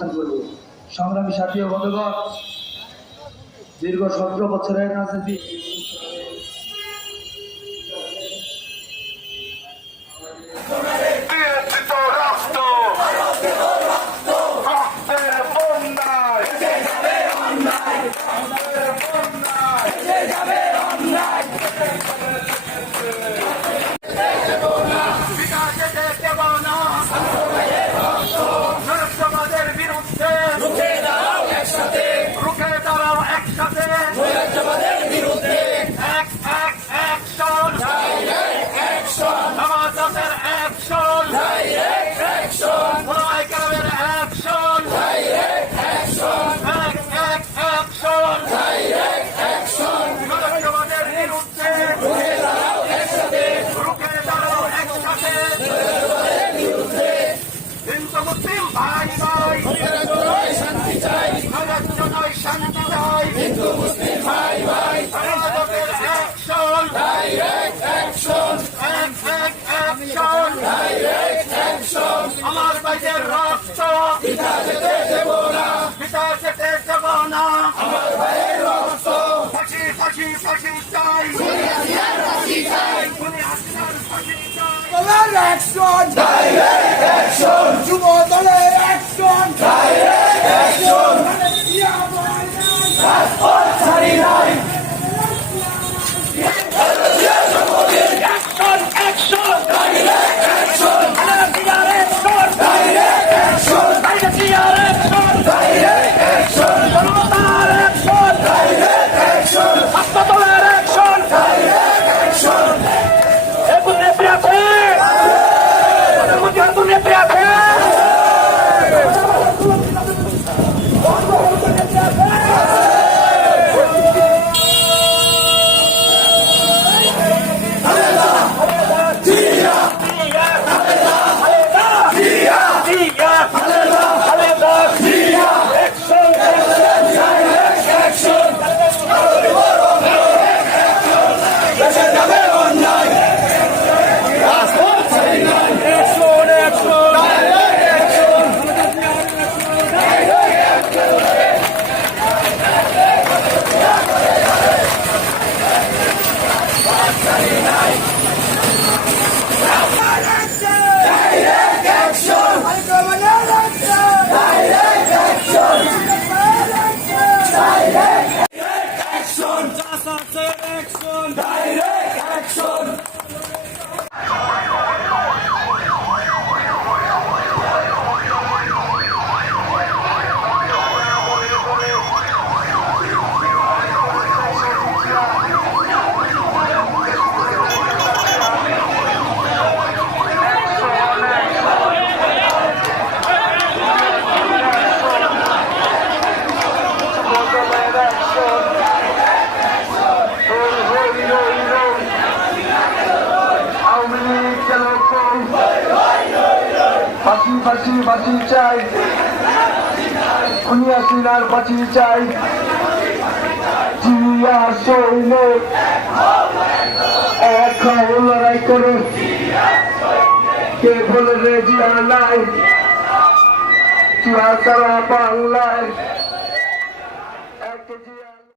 অবস্থান করবে। সংগ্রামী সাথী ও বন্ধুগণ দীর্ঘ সতেরো বছরের রাজনীতি অ্যাকশন ডাইরেক্ট অ্যাকশন আমার ভাইদের রক্ত পিতা যেতে দেব না পিতা যেতে দেব না আমার ভাইয়ের রক্ত ফাঁসি ফাঁসি ফাঁসি চাই। ফাঁসি চাই। অ্যাকশন ডাইরেক্ট অ্যাকশন যুব দলের অ্যাকশন ডাইরেক্ট অ্যাকশন ছাড়ি নাই অ্যাকশন অ্যাকশন ডাইরেক্ট অ্যাকশন আনাদিয়ার অ্যাকশন ডাইরেক্ট অ্যাকশন আইডিয়ার অ্যাকশন ডাইরেক্ট অ্যাকশন জনতার অ্যাকশন ডাইরেক্ট অ্যাকশন হাসপাতালের অ্যাকশন ডাইরেক্ট অ্যাকশন এগুলো নেত্রী আছে প্রধানমন্ত্রী হাতুন নেত্রী আছে জিয়া জিয়া জিয়া ডাইরেক্ট অ্যাকশন দেশে যাবে অন্যায় রাজপথ ছাড়ি নাই ডাইরেক্ট অ্যাকশন ডাইরেক্ট ফাঁসি ফাঁসি চাই। খুনি হাসিনার ফাঁসি চাই। জিয়া সৈনিক এক লড়াই করো। কে বলে রে জিয়া নাই? কেজি